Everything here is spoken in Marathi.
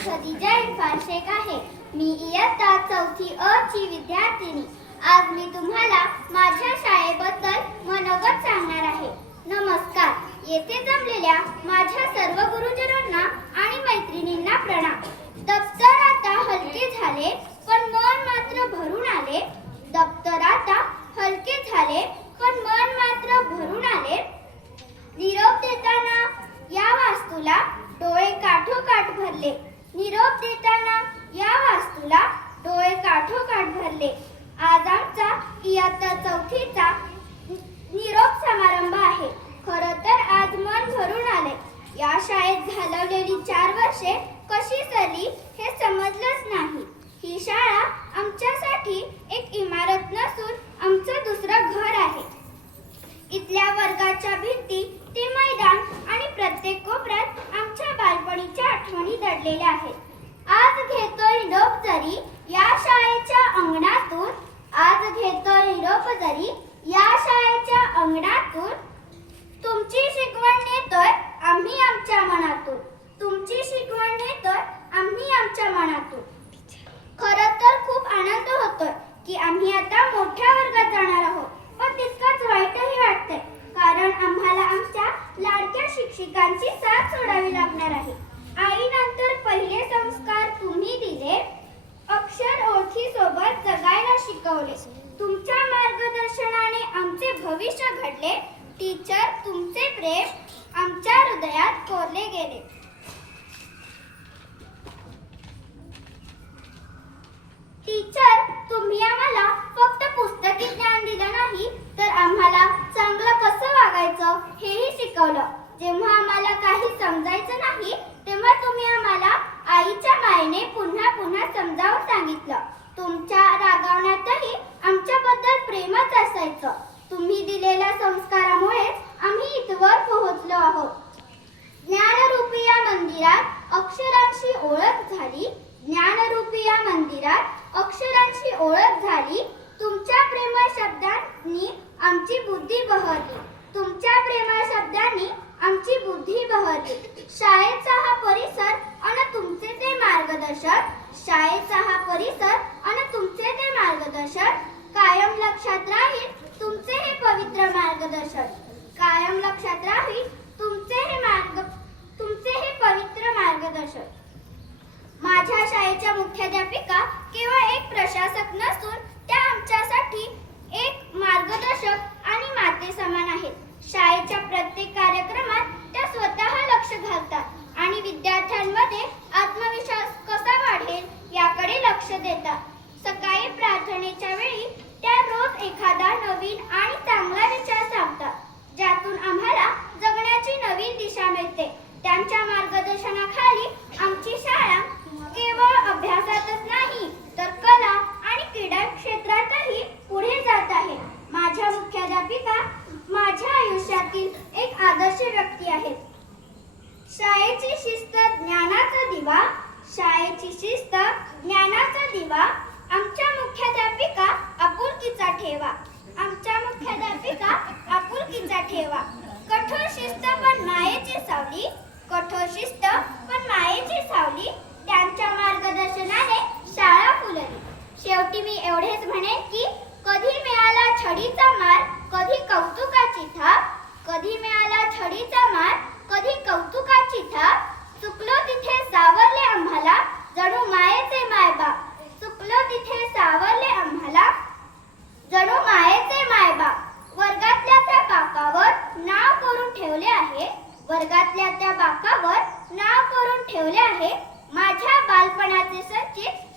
खदिजा इरफान शेख आहे. मी इयत्ता 4थी अ ची विद्यार्थिनी. आज मी तुम्हाला माझ्या शाळेबद्दल मनोगत सांगणार आहे. नमस्कार. येथे जमलेल्या माझ्या सर्व गुरुजनांना आणि मैत्रिणींना प्रणाम. दप्तर आता हलके झाले पण मन मात्र भरून आले. दप्तर आता हलके झाले पण मन मात्र भरून आले. निरोप देताना या वास्तूला डोळे काठोकाठ भरले. निरोप देताना या वास्तूला डोळे काठोकाठ भरले. आज आमचा इयत्ता 4थीचा निरोप समारंभ आहे. खरं तर आज मन भरून आले. या शाळेत घालवलेली 4 वर्षे कशी सरली हे समजलंच नाही. ही शाळा आमच्यासाठी एक इमारत नसून आमचं दुसरं घर आहे. इथल्या वर्गाच्या भिंती ते मैदान आणि प्रत्येक कोपऱ्यात आमच्या बालपणीच्या आठवणी दडलेल्या आहेत. आज घेतोय निरोप जरी या शाळेच्या अंगणातून. आज घेतोय निरोप जरी या शाळेच्या अंगणातून. तुमची शिकवण नेतोय आम्ही आमच्या मनातून. तुमची शिकवण नेतोय आम्ही आमच्या मनातून. खरं तर खूप आनंद होतोय की आम्ही आता मोठ्या वर्गात जाणार आहोत. पण तितकंच वाईटही वाटतंय कारण आम्हाला आमच्या लाडक्या शिक्षिकांची साथ सोडावी लागणार आहे. आईनंतर पहिले संस्कार तुम्ही दिले. अक्षर ओळखीसोबत जगायला शिकवले. तुमच्या मार्गदर्शनाने आमचे भविष्य घडले. टीचर तुमचे प्रेम आमच्या हृदयात कोरले गेले. टीचर तुम्ही आम्हाला फक्त पुस्तकी ज्ञान दिलं नाही तर आम्हाला चांगलं कसं वागायचं हेही शिकवलं. जेव्हा आम्हाला काही समजायचं नाही तेव्हा तुम्ही आम्हाला आईच्या मायेने पुन्हा पुन्हा समजावून सांगितलं. तुमच्या रागवण्यातही आमच्याबद्दल प्रेमच असायचं. तुम्ही दिलेल्या संस्कारामुळेच आम्ही इथवर पोहोचलो आहोत. ज्ञानरूपी या मंदिरात अक्षरांशी ओळख झाली. ज्ञानरूपी या मंदिरात अक्षरांची ओळख झाली. तुमच्या प्रेमळ शब्दांनी आमची बुद्धी बहरली. तुमच्या प्रेमळ शब्दांनी आमची बुद्धी बहरली. शाळेचा हा परिसर आणि तुमचे ते मार्गदर्शन. शाळेचा हा परिसर आणि तुमचे ते मार्गदर्शन कायम लक्षात राहील. तुमचे हे पवित्र मार्गदर्शन कायम लक्षात राहील. तुमचे हे पवित्र मार्गदर्शन. माझ्या शाळेच्या मुख्याध्यापिका केवळ एक प्रशासक नसून त्या आमच्यासाठी एक मार्गदर्शक आणि माते समान आहेत. शाळेच्या प्रत्येक कार्यक्रमात त्या स्वतः लक्ष घालतात आणि विद्यार्थ्यांमध्ये आत्मविश्वास कसा वाढेल याकडे लक्ष देतात. सकाळी प्रार्थनेच्या वेळी त्या रोज एखादा नवीन आणि चांगला विचार सांगतात ज्यातून आम्हाला जगण्याची नवीन दिशा मिळते. त्यांच्या मार्गदर्शनाखाली आमची शाळा केवळ अभ्यासातच नाही तर कला आणि क्रीडा क्षेत्रातही पुढे जात आहे. माझ्या मुख्याध्यापिका माझ्या आयुष्यातील एक आदर्श व्यक्ती आहेत. शाळेची शिस्त ज्ञानाचा दिवा. शाळेची शिस्त ज्ञानाचा दिवा. आमच्या मुख्याध्यापिका आपुलकीचा ठेवा. आमच्या मुख्याध्यापिका आपुलकीचा ठेवा. कठोर शिस्त पण मायेची सावली. कठोर शिस्त पण मायेची सावली. त्यांच्या मार्गदर्शनाने शाळा फुलली. शेवटी मी एवढेच म्हणेन की कधी मिळाला छडीचा मार कधी कौतुकाची थाप. कधी मिळाला छडीचा मार कधी कौतुकाची थाप. चुकलो तिथे सावरले आम्हाला जणू मायेचे मायबाप. चुकलो तिथे सावरले आम्हाला जणू मायेचे मायबाप. वर्गातल्या त्या बाकावर नाव करून ठेवले आहे. वर्गातल्या त्या बाकावर नाव करून ठेवले आहे. माझ्या बालपणाचे संचित